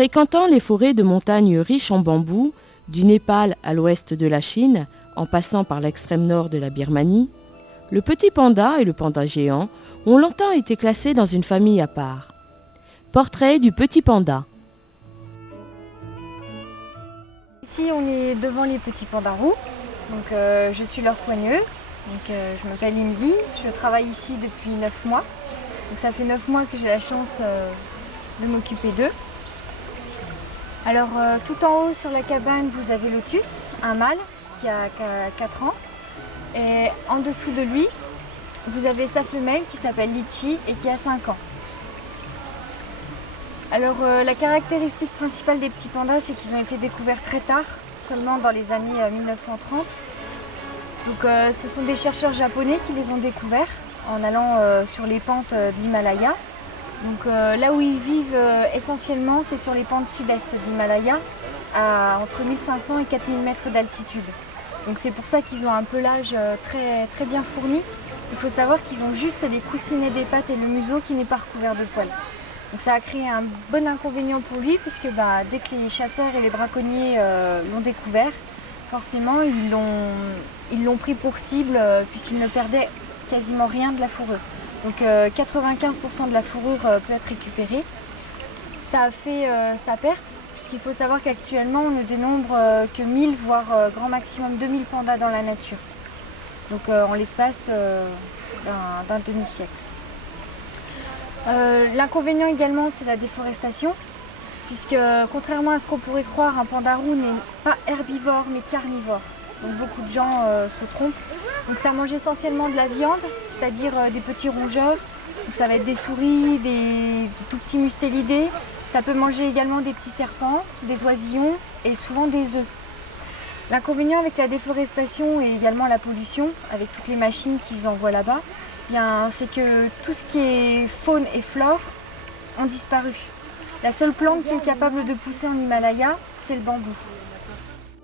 Fréquentant les forêts de montagne riches en bambous, du Népal à l'ouest de la Chine, en passant par l'extrême nord de la Birmanie, le petit panda et le panda géant ont longtemps été classés dans une famille à part. Portrait du petit panda. Ici, on est devant les petits pandas roux. Donc, je suis leur soigneuse. Donc, je m'appelle Emily. Je travaille ici depuis 9 mois. Donc, ça fait 9 mois que j'ai la chance de m'occuper d'eux. Alors, tout en haut sur la cabane, vous avez Lotus, un mâle qui a 4 ans. Et en dessous de lui, vous avez sa femelle qui s'appelle Litchi et qui a 5 ans. Alors la caractéristique principale des petits pandas, c'est qu'ils ont été découverts très tard, seulement dans les années 1930. Donc ce sont des chercheurs japonais qui les ont découverts en allant sur les pentes de l'Himalaya. Donc là où ils vivent essentiellement, c'est sur les pentes sud-est de l'Himalaya, à entre 1500 et 4000 mètres d'altitude. Donc c'est pour ça qu'ils ont un pelage très bien fourni. Il faut savoir qu'ils ont juste les coussinets des pattes et le museau qui n'est pas recouvert de poils. Donc ça a créé un bon inconvénient pour lui puisque dès que les chasseurs et les braconniers l'ont découvert, forcément ils l'ont pris pour cible puisqu'ils ne perdaient quasiment rien de la fourrure. Donc 95% de la fourrure peut être récupérée. Ça a fait sa perte puisqu'il faut savoir qu'actuellement on ne dénombre que 1000 voire grand maximum 2000 pandas dans la nature. Donc en l'espace d'un demi-siècle. L'inconvénient également, c'est la déforestation, puisque contrairement à ce qu'on pourrait croire, un panda roux n'est pas herbivore mais carnivore. Donc beaucoup de gens se trompent. Donc ça mange essentiellement de la viande, c'est-à-dire des petits rongeurs. Donc ça va être des souris, des tout petits mustélidés. Ça peut manger également des petits serpents, des oisillons et souvent des œufs. L'inconvénient avec la déforestation et également la pollution, avec toutes les machines qu'ils envoient là-bas, c'est que tout ce qui est faune et flore ont disparu. La seule plante qui est capable de pousser en Himalaya, c'est le bambou.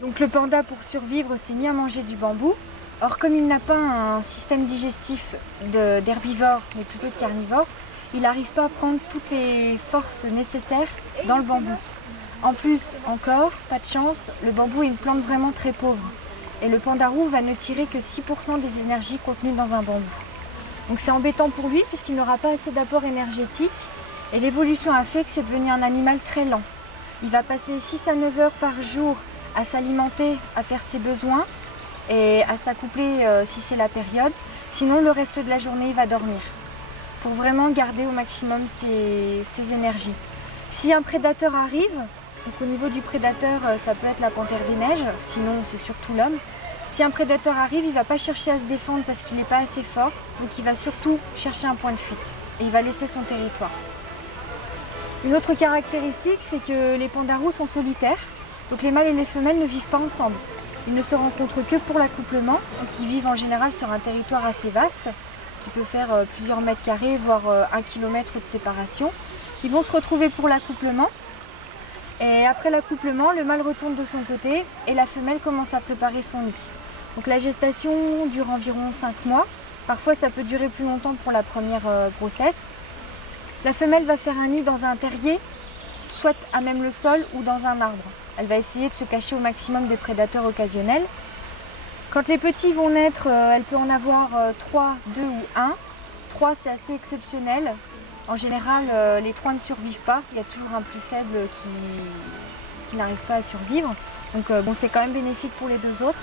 Donc le panda, pour survivre, s'est mis à manger du bambou. Or, comme il n'a pas un système digestif d'herbivore, mais plutôt de carnivore, il n'arrive pas à prendre toutes les forces nécessaires dans le bambou. En plus, encore, pas de chance, le bambou est une plante vraiment très pauvre. Et le panda roux va ne tirer que 6% des énergies contenues dans un bambou. Donc c'est embêtant pour lui puisqu'il n'aura pas assez d'apport énergétique et l'évolution a fait que c'est devenu un animal très lent. Il va passer 6 à 9 heures par jour à s'alimenter, à faire ses besoins et à s'accoupler si c'est la période. Sinon le reste de la journée il va dormir pour vraiment garder au maximum ses énergies. Si un prédateur arrive, donc au niveau du prédateur ça peut être la panthère des neiges, sinon c'est surtout l'homme. Si un prédateur arrive, il ne va pas chercher à se défendre parce qu'il n'est pas assez fort, donc il va surtout chercher un point de fuite et il va laisser son territoire. Une autre caractéristique, c'est que les pandas roux sont solitaires, donc les mâles et les femelles ne vivent pas ensemble. Ils ne se rencontrent que pour l'accouplement, donc ils vivent en général sur un territoire assez vaste, qui peut faire plusieurs mètres carrés, voire 1 kilomètre de séparation. Ils vont se retrouver pour l'accouplement. Et après l'accouplement, le mâle retourne de son côté et la femelle commence à préparer son nid. Donc la gestation dure environ 5 mois. Parfois ça peut durer plus longtemps pour la première grossesse. La femelle va faire un nid dans un terrier, soit à même le sol ou dans un arbre. Elle va essayer de se cacher au maximum des prédateurs occasionnels. Quand les petits vont naître, elle peut en avoir 3, 2 ou 1. 3 c'est assez exceptionnel. En général, les 3 ne survivent pas. Il y a toujours un plus faible qui n'arrive pas à survivre. Donc c'est quand même bénéfique pour les 2 autres.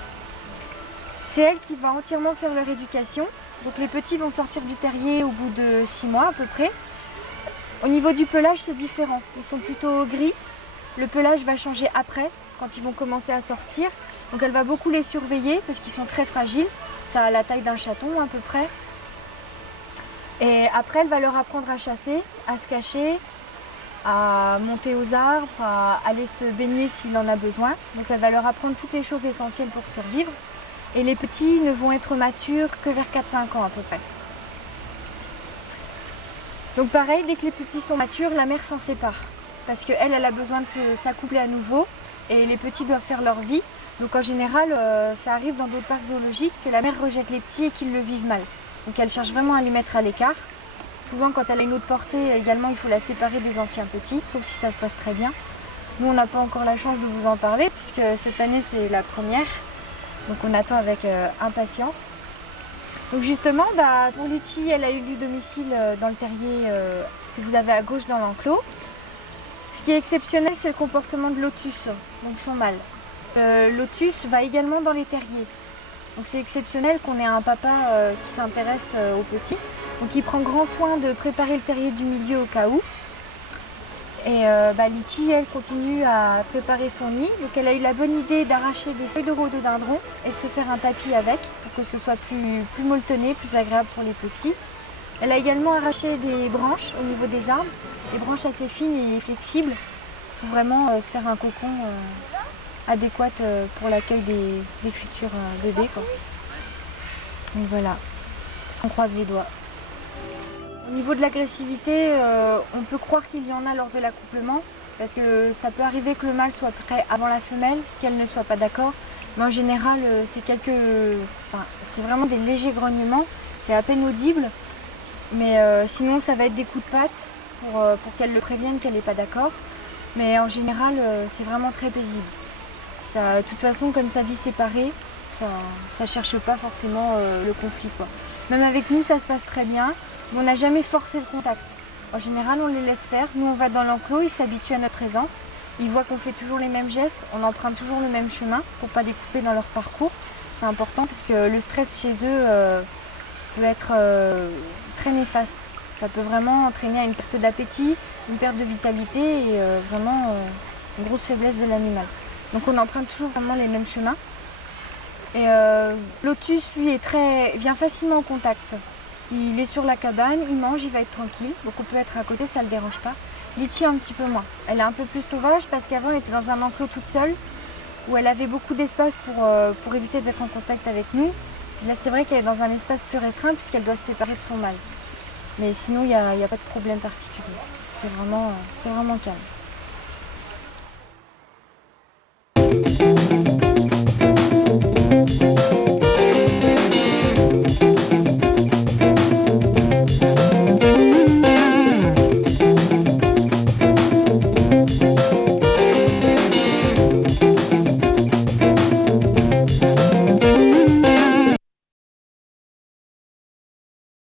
C'est elle qui va entièrement faire leur éducation. Donc les petits vont sortir du terrier au bout de 6 mois à peu près. Au niveau du pelage, c'est différent. Ils sont plutôt gris. Le pelage va changer après, quand ils vont commencer à sortir. Donc elle va beaucoup les surveiller parce qu'ils sont très fragiles. Ça a la taille d'un chaton à peu près. Et après, elle va leur apprendre à chasser, à se cacher, à monter aux arbres, à aller se baigner s'il en a besoin. Donc elle va leur apprendre toutes les choses essentielles pour survivre. Et les petits ne vont être matures que vers 4-5 ans à peu près. Donc pareil, dès que les petits sont matures, la mère s'en sépare. Parce qu'elle, elle a besoin de s'accoupler à nouveau et les petits doivent faire leur vie. Donc en général, ça arrive dans d'autres parcs zoologiques que la mère rejette les petits et qu'ils le vivent mal. Donc elle cherche vraiment à les mettre à l'écart. Souvent quand elle a une autre portée, également il faut la séparer des anciens petits, sauf si ça se passe très bien. Nous, on n'a pas encore la chance de vous en parler puisque cette année, c'est la première. Donc on attend avec impatience. Donc justement, pour Litchi, elle a eu du domicile dans le terrier que vous avez à gauche dans l'enclos. Ce qui est exceptionnel, c'est le comportement de Lotus, donc son mâle. Lotus va également dans les terriers. Donc c'est exceptionnel qu'on ait un papa qui s'intéresse aux petits. Donc il prend grand soin de préparer le terrier du milieu au cas où. Et Litchi, elle continue à préparer son nid. Donc elle a eu la bonne idée d'arracher des feuilles de rhododendron et de se faire un tapis avec pour que ce soit plus molletonné, plus agréable pour les petits. Elle a également arraché des branches au niveau des arbres, des branches assez fines et flexibles pour vraiment se faire un cocon adéquat pour l'accueil des futurs bébés, quoi. Donc voilà, on croise les doigts. Au niveau de l'agressivité, on peut croire qu'il y en a lors de l'accouplement, parce que ça peut arriver que le mâle soit prêt avant la femelle, qu'elle ne soit pas d'accord. Mais en général, c'est vraiment des légers grognements, c'est à peine audible. Mais sinon, ça va être des coups de patte pour qu'elle le prévienne qu'elle n'est pas d'accord. Mais en général, c'est vraiment très paisible. De toute façon, comme sa vie séparée, ça ne cherche pas forcément le conflit, quoi. Même avec nous, ça se passe très bien. Mais on n'a jamais forcé le contact. En général, on les laisse faire. Nous, on va dans l'enclos, ils s'habituent à notre présence. Ils voient qu'on fait toujours les mêmes gestes, on emprunte toujours le même chemin pour ne pas les couper dans leur parcours. C'est important puisque le stress chez eux peut être très néfaste. Ça peut vraiment entraîner à une perte d'appétit, une perte de vitalité et vraiment une grosse faiblesse de l'animal. Donc on emprunte toujours vraiment les mêmes chemins. Et Lotus, lui, vient facilement au contact. Il est sur la cabane, il mange, il va être tranquille. Donc on peut être à côté, ça ne le dérange pas. Litchi un petit peu moins. Elle est un peu plus sauvage parce qu'avant elle était dans un enclos toute seule où elle avait beaucoup d'espace pour éviter d'être en contact avec nous. Et là c'est vrai qu'elle est dans un espace plus restreint puisqu'elle doit se séparer de son mâle. Mais sinon il n'y a pas de problème particulier. C'est vraiment calme.